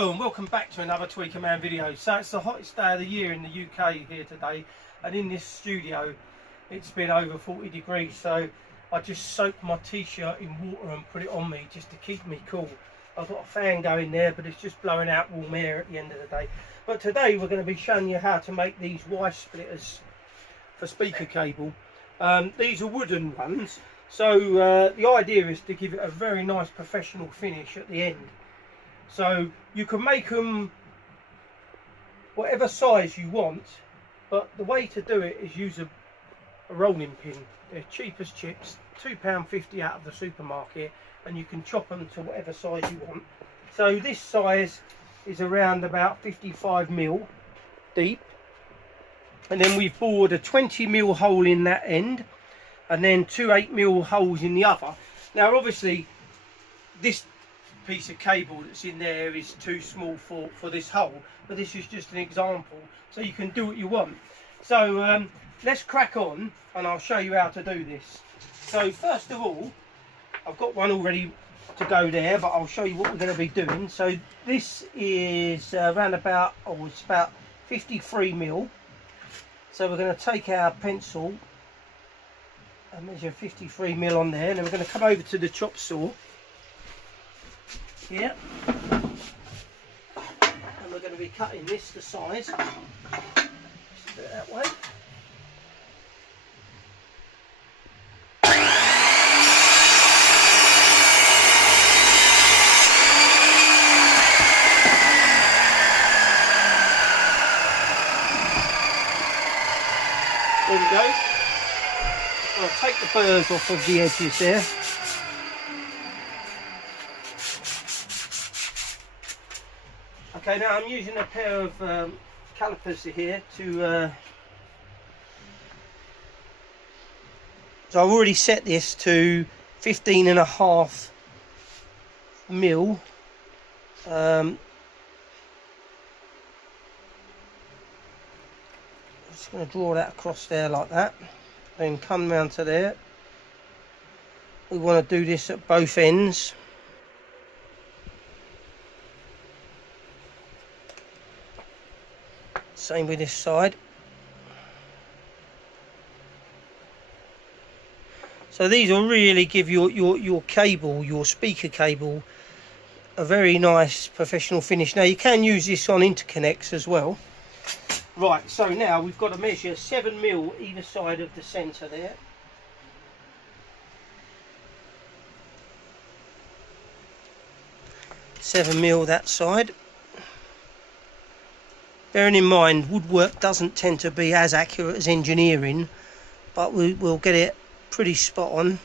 Hello and welcome back to another Tweaker Man video. So it's the hottest day of the year in the UK here today, and in this studio it's been over 40 degrees, so I just soaked my t-shirt in water and put it on me just to keep me cool. I've got a fan going there, but it's just blowing out warm air at the end of the day. But today we're going to be showing you how to make these Y splitters for speaker cable. These are wooden ones, so the idea is to give it a very nice professional finish at the end. So you can make them whatever size you want, but the way to do it is use a rolling pin. They're cheap as chips, £2.50 out of the supermarket, and you can chop them to whatever size you want. So this size is around about 55mm deep, and then we've bored a 20mm hole in that end, and then two 8mm holes in the other. Now obviously this piece of cable that's in there is too small for this hole, but this is just an example, so you can do what you want. So let's crack on and I'll show you how to do this. So first of all, I've got one already to go there, but I'll show you what we're going to be doing. So this is around about, it's about 53mm. So we're going to take our pencil and measure 53mm on there, and then we're going to come over to the chop saw here, and we're going to be cutting this to size. Just do it that way. There we go. I'll take the burrs off of the edges there. Okay, now I'm using a pair of calipers here to so I've already set this to 15.5mm. Just going to draw that across there like that, then come round to there. We want to do this at both ends. Same with this side. So these will really give your cable, your speaker cable, a very nice professional finish. Now you can use this on interconnects as well. Right, so now we've got to measure 7mm either side of the centre there. £7mm that side. Bearing in mind, woodwork doesn't tend to be as accurate as engineering, but we'll get it pretty spot on.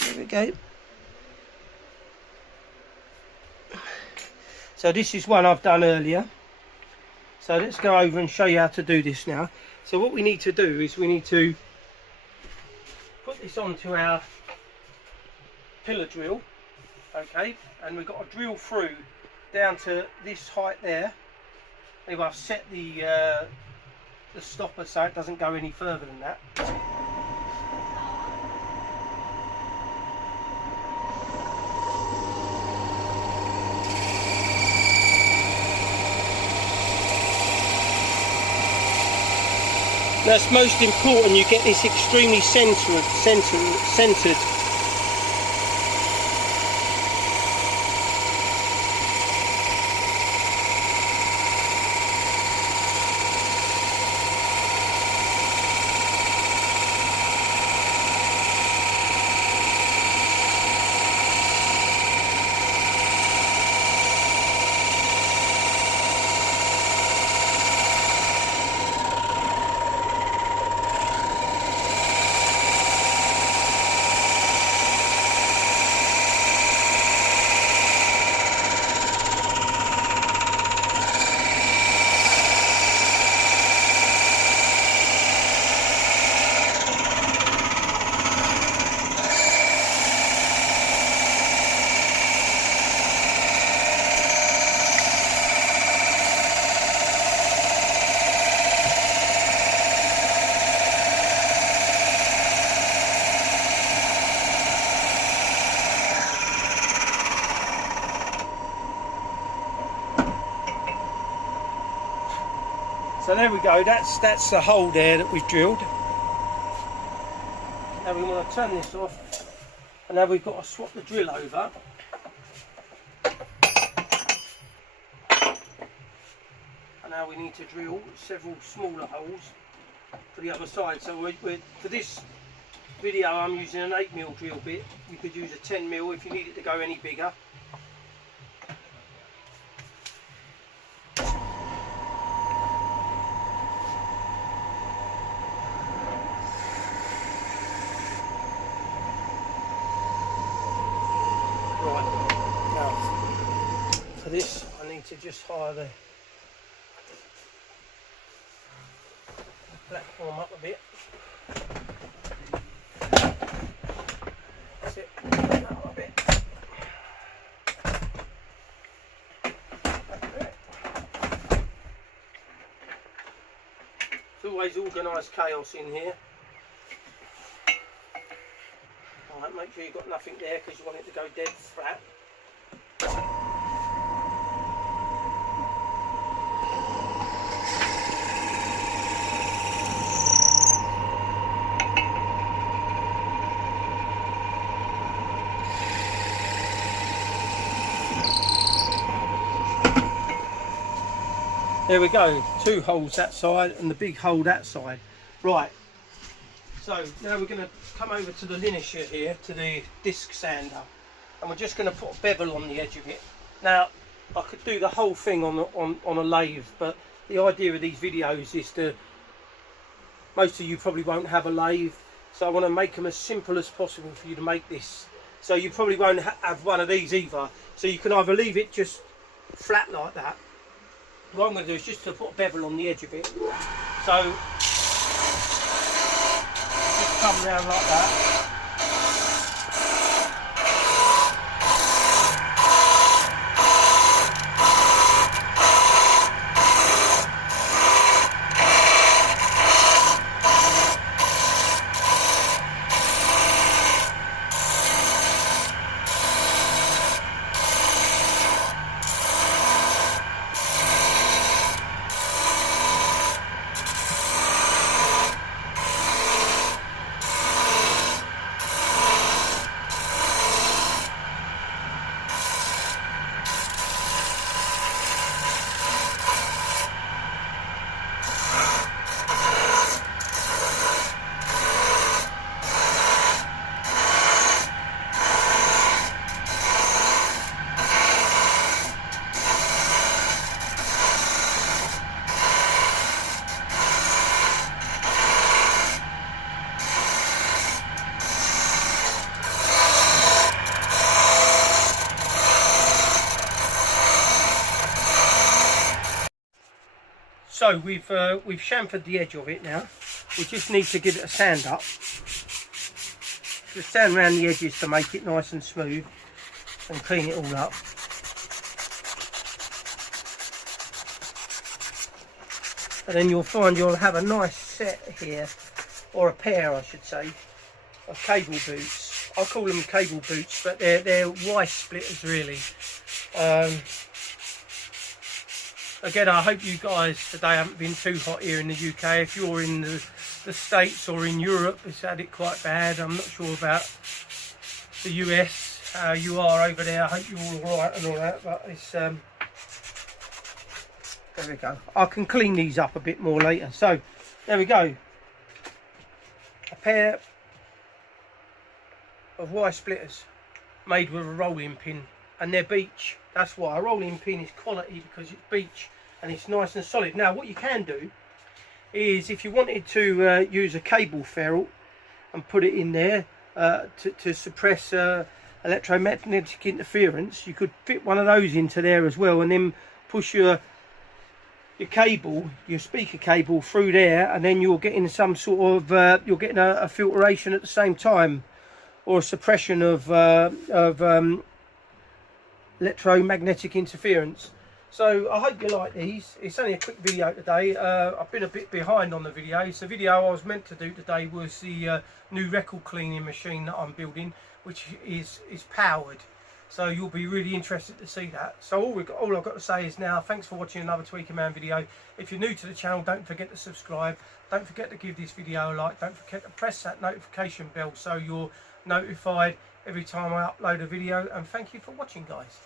There we go. So this is one I've done earlier. So let's go over and show you how to do this now. So what we need to do is we need to put this onto our pillar drill, okay, and we've got to drill through down to this height there. I've set the stopper so it doesn't go any further than that. Now it's most important you get this extremely centered. So there we go, that's the hole there that we've drilled. Now we want to turn this off, and now we've got to swap the drill over. And now we need to drill several smaller holes for the other side. So for this video I'm using an 8mm drill bit. You could use a 10mm if you need it to go any bigger. For this I need to just hire the platform up a bit. That's it. Up a bit. There's always organised chaos in here. Alright, make sure you've got nothing there because you want it to go dead flat. There we go, 2 holes that side and the big hole that side. Right, so now we're going to come over to the linisher here, to the disc sander, and we're just going to put a bevel on the edge of it. Now, I could do the whole thing on a lathe, but the idea of these videos is to, most of you probably won't have a lathe, so I want to make them as simple as possible for you to make this. So you probably won't have one of these either, so you can either leave it just flat like that. What I'm going to do is just to put a bevel on the edge of it. So just come round like that. So we've chamfered the edge of it now. We just need to give it a sand up. Just sand around the edges to make it nice and smooth and clean it all up. And then you'll find you'll have a nice set here, or a pair I should say, of cable boots. I call them cable boots, but they're Y splitters really. Again, I hope you guys today haven't been too hot here in the UK. If you're in the States or in Europe, it's had it quite bad. I'm not sure about the US, how you are over there. I hope you're all right and all that, but it's there we go. I can clean these up a bit more later. So there we go, a pair of Y splitters made with a rolling pin, and they're beech. That's why a rolling pin is quality, because it's beech and it's nice and solid. Now what you can do is, if you wanted to use a cable ferrule and put it in there to suppress electromagnetic interference, you could fit one of those into there as well, and then push your cable, your speaker cable, through there, and then you're getting some sort of you're getting a filtration at the same time, or a suppression of electromagnetic interference. So I hope you like these. It's only a quick video today. I've been a bit behind on the videos. The video I was meant to do today was the new record cleaning machine that I'm building, which is powered. So you'll be really interested to see that. So all I've got to say is now, thanks for watching another Tweaker Man video. If you're new to the channel, don't forget to subscribe. Don't forget to give this video a like. Don't forget to press that notification bell so you're notified every time I upload a video. And thank you for watching, guys.